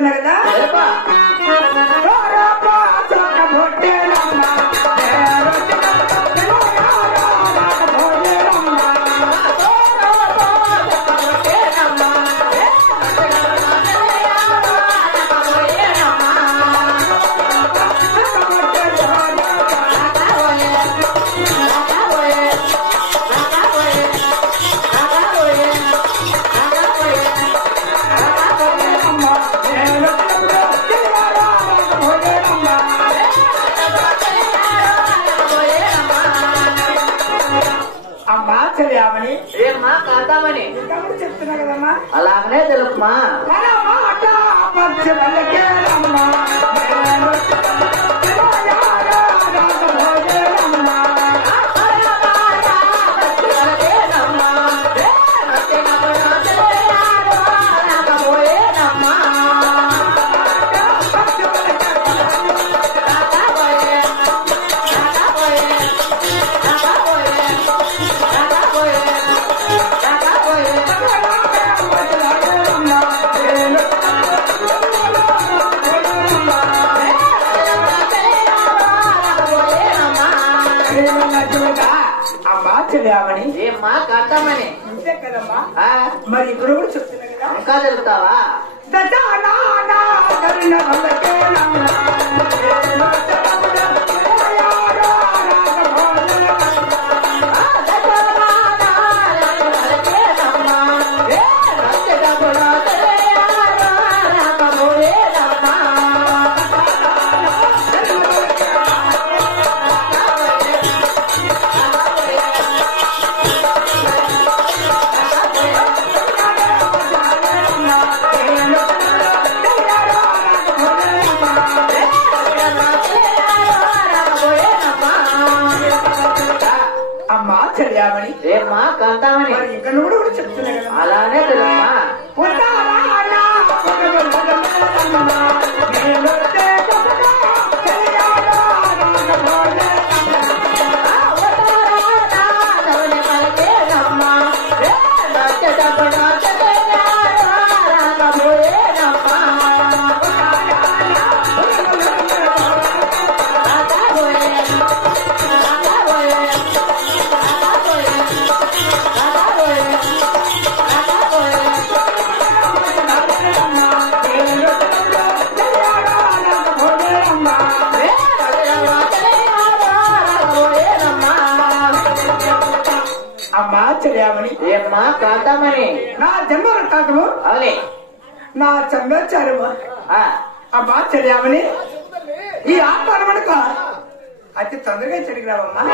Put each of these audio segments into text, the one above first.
చెప్తున్నా కదా చెప్తున్నా కదమ్మా అలాగనే తెలుపుమా ఏమ్మా కాంతామని అంతే కదమ్మా మరి ఇప్పుడు కూడా చెప్తున్నా కదా ఇంకా తెలుపుతావా ఏమ్మా కాంతామని ఇక్కడ కూడా చెప్తున్నా కదా అలానే తెలుపా ఏమ్మా కాంతామని నా జన్మ వృత్తాంతము అవునే నా చంద్రాచార్యము అమ్మా చెల్లామని ఈ ఆత్మనమనక అతి తొందరగా చెడికి రావమ్మా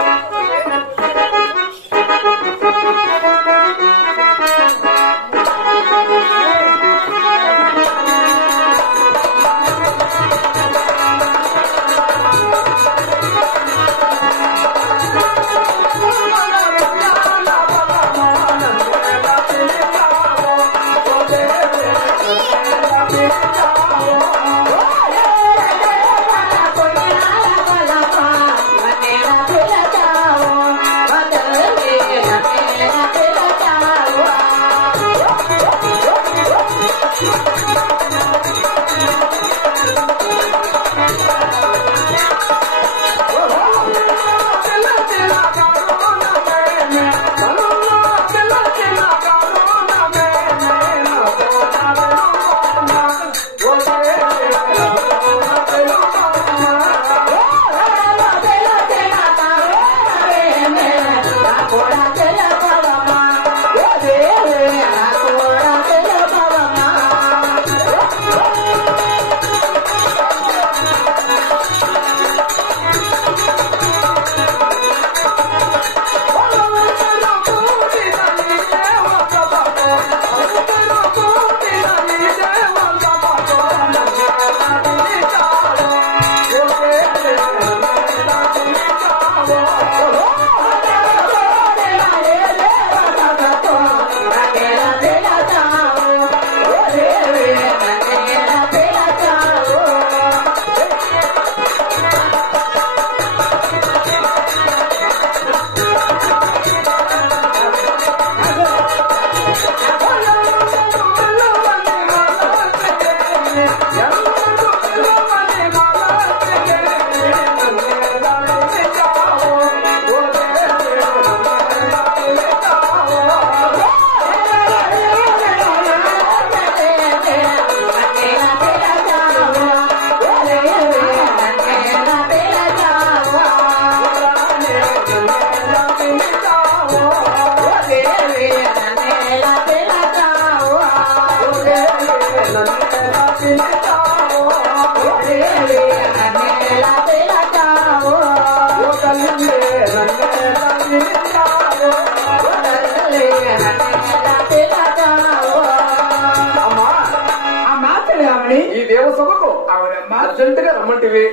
అవునమ్మా. అర్జెంట్ గా రమ్మంటివి.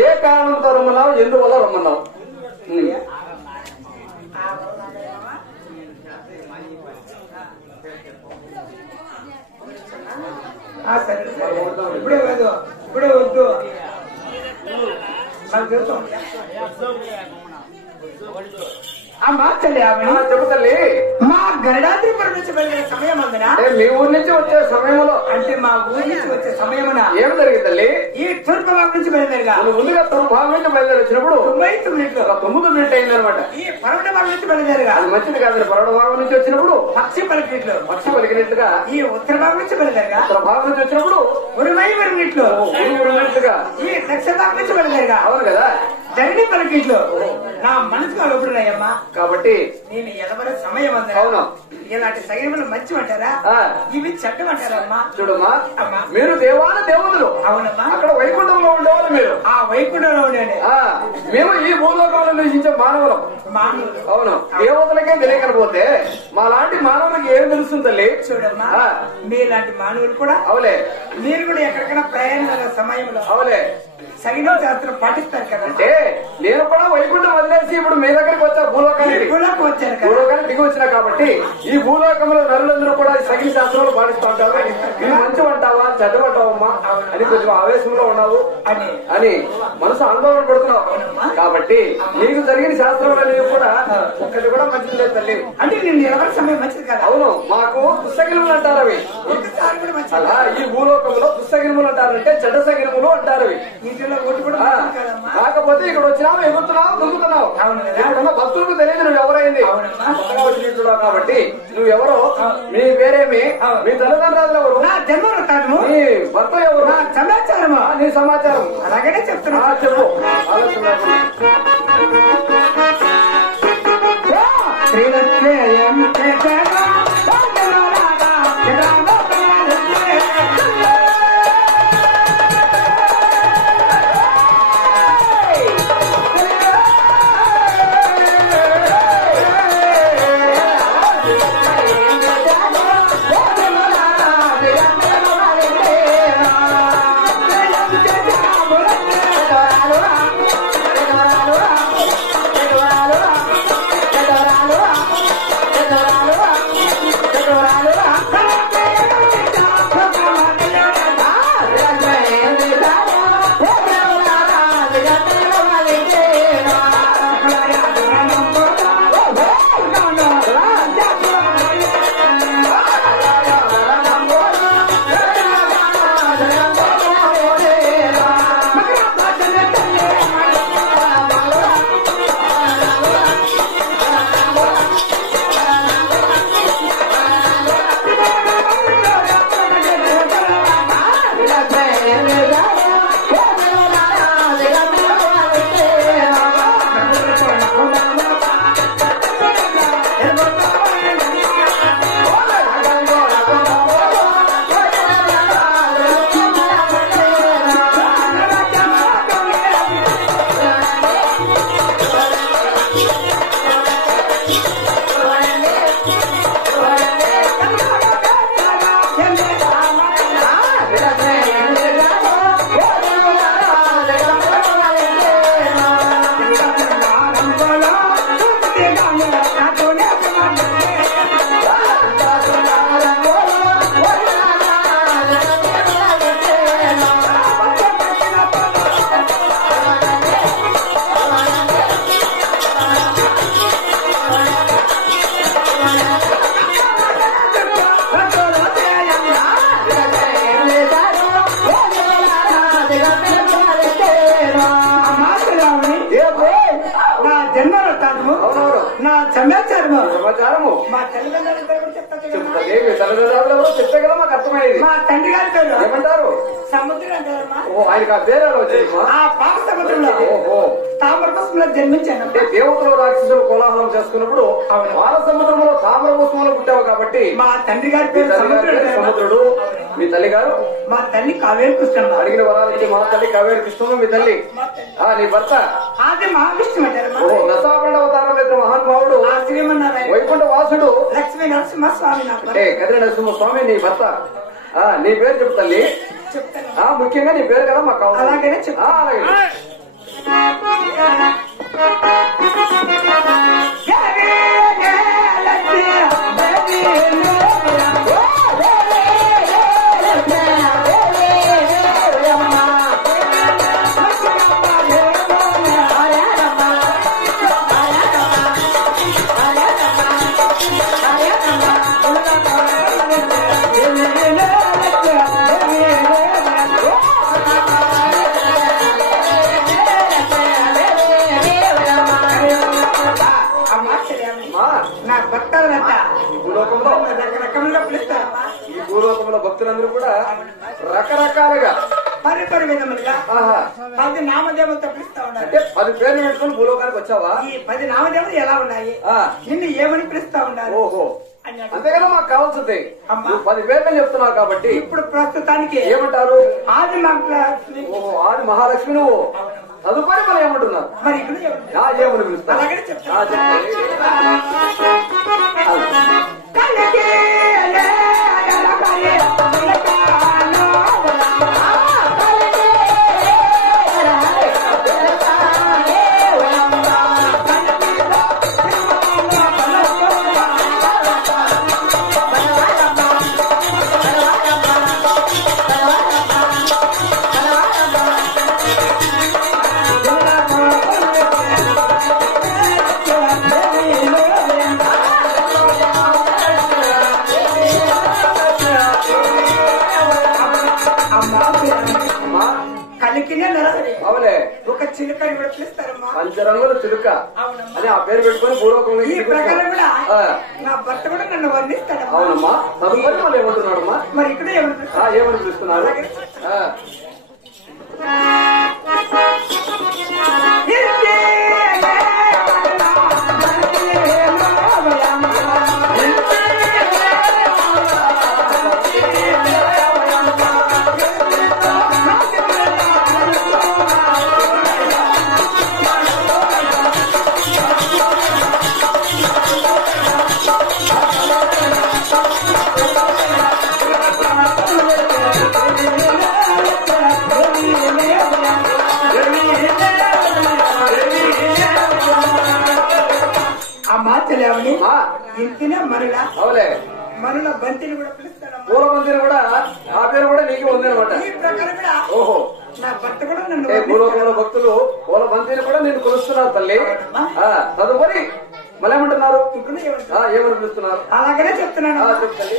ఏ కారణంతో రమ్మన్నావు, ఎందువల్ల రమ్మన్నావు? సరే ఇప్పుడే కాదు, ఇప్పుడే వద్దు. నాకు తెలుసు అమ్మా తల్లి. చెప్పు తల్లి. మా గరుడాద్రిపురం నుంచి వెళ్ళే సమయం అందున, మీ ఊరి నుంచి వచ్చే సమయంలో, అంటే మా ఊరి నుంచి వచ్చే సమయమున ఏం జరిగింది తల్లి? ఈ తూర్పు భాగం నుంచి బయలుదేరగా ముందుగా తూర్పు భాగం నుంచి బయలుదేరి వచ్చినప్పుడు 9 మినిట్లు 9 మినిట్ అయిందనమాట. ఈ పరవట భాగం నుంచి బయలుదేరగా అది మంచిది కాదు. పరవట భాగం నుంచి వచ్చినప్పుడు పక్షి పలికినట్లు, పక్షి పలికినట్లుగా. ఈ ఉత్తర భాగం నుంచి బయలుదేరగా ఉత్తర భాగం నుంచి వచ్చినప్పుడు 20 మినిట్లు, ఉన్నట్లుగా. ఈ దక్షిణ భాగం నుంచి బయలుదేరగా అవును కదా, ధరణి పలికిట్లు. నా మనసుకు అడుగుతున్నాయమ్మా. కాబట్టి నేను ఎలవరి సమయం అందా. అవును. ఇలాంటి సైన్యములు మంచి అంటారా, ఇవి చెడ్డం అంటారమ్మా? చూడమ్మా, అమ్మా. మీరు దేవాన దేవతలు. అవునమ్మా. అక్కడ వైకుంఠంలో ఉండేవాళ్ళు మీరు. ఆ వైకుంఠంలో ఉండండి. మేము ఈ భూలోకంలో నివసించే మానవులం. మానవులు. అవును. దేవతలకే తెలియకపోతే మా లాంటి మానవులకి ఏం తెలుస్తుంది తల్లి? చూడమ్మా, మీలాంటి మానవులు కూడా అవులే, మీరు కూడా ఎక్కడికైనా ప్రయాణాల సమయంలో అవులే సైనిక శాస్త్రం పాటిస్తారు కదా. అంటే నేను కూడా వైకుంఠం వదిలేసి ఇప్పుడు మీ దగ్గరికి వచ్చా, భూలోకానికి వచ్చారు కదా. భూలోకానికి దిగి వచ్చినా కాబట్టి ఈ భూలోకంలో నరులందరూ కూడా సగిన శాస్త్రాలు పాటిస్తూ ఉంటారు. ఇది మంచి అంటావా, చెడ్డమంటావమ్మా అని కొంచెం ఆవేశంలో ఉన్నావు అని మనసు ఆందోళన పడుతున్నావు. కాబట్టి నీకు జరిగిన శాస్త్రంలో నీవు కూడా ఒక్కటి కూడా మంచిది లేదు తల్లి. అంటే నేను ఎవరి సమయం మంచిది కదా. అవును, మాకు దుస్సగినములు అంటారు అవి. అలా ఈ భూలోకంలో దుస్సగినములు అంటారంటే చెడ్డ సగినములు అంటారు అవి. కాకపోతే ఇక్కడ వచ్చినావు, ఎగురుతున్నావు, దుంకుతున్నావు. ఇక్కడున్న భక్తులకు తెలియదు నువ్వు ఎవరైంది కొత్తగా వచ్చినట్టున్నావు. కాబట్టి నువ్వెవరో, మీ పేరేమి, మీ తల్లిదండ్రులు ఎవరు, నా జన్మవృత్తాంతము, నీ భర్త ఎవరు, నా సమాచారము, నీ సమాచారం అలాగనే చెప్తున్నా. చెప్పు. ఆలోచన నా సమాచారము సమాచారము మా తల్లిదండ్రులు చెప్తారు. తల్లిదండ్రులు చెప్తే కదా మాకు అర్థమయ్యేది. మా తండ్రి గారి పేరు ఏమంటారు? సముద్రం అంటారమ్మా. ఓ, ఆయనకు ఆ పేరు వచ్చింది. ఆ పాప సముద్రంలో తామ్రపుష్పంలో జన్మించాను. అంటే దేవతలు రాక్షసులు కోలాహలం చేసుకున్నప్పుడు బాల సముద్రంలో తామ్రపుష్పంలో పుట్టావు కాబట్టి మా తండ్రి గారి పేరు సముద్రుడు. మీ తల్లి గారు? మా తల్లి కావేరి కృష్ణమ్మ. అడిగిన వరాలకి మా తల్లి కావేరి కృష్ణమ్మ. మీ తల్లి నీ భర్త అది మహావిష్ణు అంటారమ్మా. దశాపండ అవతారం ఎదురు మహానుభావుడు శ్రీమన్నారాయణ వైకుంఠ వాసుడు లక్ష్మీ నరసింహస్వామి. కదిరి నరసింహస్వామి నీ భర్త. నీ పేరు చెప్పు తల్లి. చెప్తాను. ముఖ్యంగా నీ పేరు కదా మాకు కావాలి. అలాగనే చెప్తా. అలాగే నా భక్తులంతా ఈ భూలోకంలో రకరకములుగా పిలుస్తారు. ఈ భూలోకంలో భక్తులందరూ కూడా రకరకాలుగా పరిపరి విధములుగా 10 నామదేవతలతో పిలుస్తా ఉన్నారు. అంటే 10 పేర్లు పెట్టుకుని భూలోకానికి వచ్చావా? ఈ 10 నామదేవతలు ఎలా ఉన్నాయి, నిన్ను ఏమని పిలుస్తా ఉన్నారు? ఓహో, అంతేగాని మాకు కావాల్సింది. నువ్వు 10 పేర్లు చెప్తున్నావు కాబట్టి ఇప్పుడు ప్రస్తుతానికి ఏమంటారు? ఆది మహాలక్ష్మి. ఓహో, ఆది మహాలక్ష్మి. నువ్వు తదుపరి మనం ఏమంటున్నారు? మరి ఇక్కడ ఏమని పిలుస్తా? అలాగే చెప్తాను. కలికినే నరహరి. అవులే, ఒక చిలుకని కూడా పిలుస్తారమ్మా. పంచరంగుల చిలుక అని ఆ పేరు పెట్టుకుని భూలోకంలో ఈ ప్రకారం కూడా నా భర్త కూడా నన్ను వర్ణిస్తాడు. అవునమ్మా, తదుపరి వాళ్ళు ఏమంటున్నాడమ్మా? మరి ఇక్కడ ఏమని పిలుస్తున్నారు? మాచలేవని ఇంటినే మనుల. అవులే, మనుల బంతిని కూడా పిలుస్తాడు. పూల బంతిని కూడా ఆ పేరు కూడా నీకు ఉంది అనమాట. ఈ ప్రకారం కూడా ఓహో, నా భర్త కూడా నన్ను భూలోకంలో భక్తులు పూల బంతిని కూడా నేను కొలుస్తున్నారు తల్లి. తదుపరి మళ్ళీ ఏమంటున్నారు? ఏమని పిలుస్తున్నారు? అలాగనే చెప్తున్నాను. చెప్తాలి.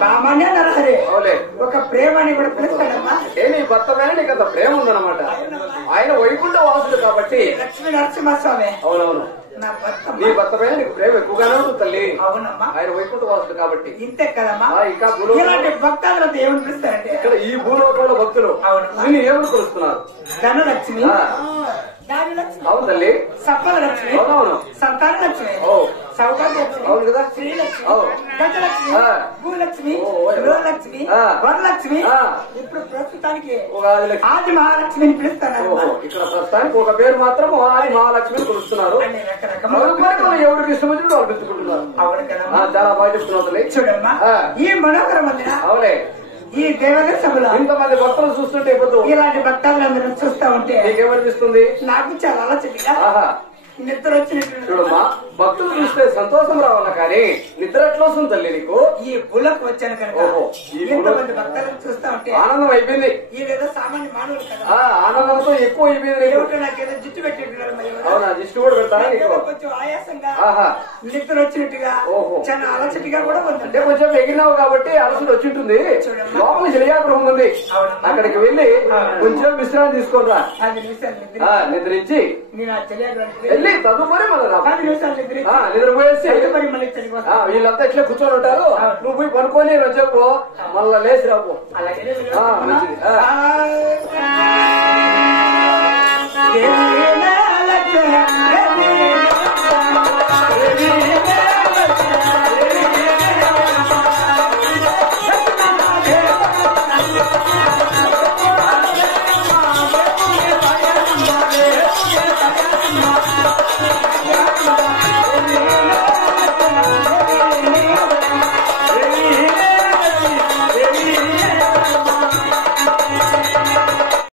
సామాన్య నరహరి. అవులే, ఒక ప్రేమ అని కూడా పిలుస్తాడమ్మా. నీ భర్త పైన నీకు అంత ప్రేమ ఉందన్నమాట. ఆయన వైకుంఠ వాసుడు కాబట్టి. లక్ష్మీ నరసింహస్వామి. అవునవును, నా భర్త నీ భర్త పైన నీకు ప్రేమ ఎక్కువగానే ఉంటుంది తల్లి. అవునమ్మా, ఆయన వైకుంఠ వాసుడు కాబట్టి. ఇంతే కదమ్మా. ఇంకా ఇలాంటి భక్తులతో ఏమని పిలుస్తారంటే ఇక్కడ ఈ భూలోకంలో భక్తులు నిన్ను ఏమని పిలుస్తున్నారు? ధనలక్ష్మి, అవును తల్లి, సఫల లక్ష్మి, అవునవును, సంతాన లక్ష్మి, సౌభాగ్య లక్ష్మి, అవును కదా, శ్రీలక్ష్మి, గజలక్ష్మి, భూలక్ష్మి, గృహలక్ష్మి, వరలక్ష్మి. ఇప్పుడు ప్రస్తుతానికి ఆది మహాలక్ష్మిని పిలుస్తున్నారు. ఇక్కడ ప్రస్తుతానికి ఒక పేరు మాత్రం ఆది మహాలక్ష్మిని పిలుస్తున్నారు. ఎవరికి ఇష్టం వచ్చినట్టు వాళ్ళు పిలుచుకుంటున్నారు. అవును కదా, చాలా బాగా చెప్తున్నారు. చూడమ్మా, ఈ మనోహర మందిర, అవునే, ఈ దేవగ సభలో ఇంతమంది భక్తులు చూస్తుంటే ఇలాంటి భక్తులందరూ చూస్తా ఉంటే నీకేమనిపిస్తుంది? నాకు చాలా అలసటిగా నిద్ర వచ్చినట్టు. చూడమ్మా, భక్తులు చూస్తే సంతోషం రావాలా కానీ నిద్ర ఎట్లా వస్తుంది తల్లి నీకు? ఈ గుళ్ళకు వచ్చాను కనుక ఓహో, ఈ ఎంతమంది భక్తులను చూస్తా ఉంటే ఆనందం అయిపోయింది. ఈడేదో సామాన్య మానవులు కదా, ఆనందంతో ఎక్కువ అయిపోయింది నీకు. ఏమిటో నాకేదో జిట్టు పెట్టిట్టున్నారు మరి ఎవరో. అవునా, దిష్టి కూడా పెడతారా నీకు? నాకేదో కొంచెం ఆయాసంగా ఆహా, నిద్ర వచ్చినట్టుగా ఓహో. చాలా అలసటిగా కూడా ఉంది. అంటే కొంచెం ఎగిరినావు కాబట్టి అలసట వచ్చి ఉంటుంది. లోపల శనియాగృహం ఉంది, అక్కడికి వెళ్లి కొంచెం విశ్రాంతి తీసుకోరా. 10 నిమిషాలు నిద్ర నిద్రించి నేను ఆ చెలియాగ్రహానికి వెళ్ళి తదుపరి మళ్ళీ 10 నిమిషాలు నిద్రించి నిద్రపోయేసి తదుపరి మళ్ళీ ఇక్కడికి వస్తా. వీళ్ళంతా ఇట్లా కూర్చొని ఉంటారు. నువ్వు పోయి పనుకొని చెప్పు, మళ్ళా లేచి రాపు. అలాగే మంచిది. దేవి